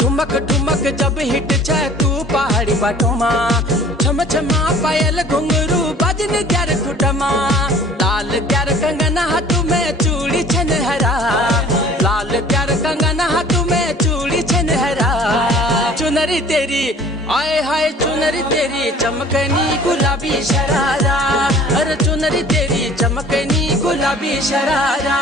ठुमक ठुमक जब हिट छे तू पहाड़ी बाटोमा, छम छमा पायल घुंघरू बजन ग्यार खुटमा, लाल ग्यार कंगन हाथ में चूड़ी छनहरा, लाल ग्यार कंगन हाथ में चूड़ी छनहरा। चुनरी तेरी आए हाय चुनरी तेरी चमकनी गुलाबी शरारा, अरे चुनरी तेरी चमकनी गुलाबी शरारा।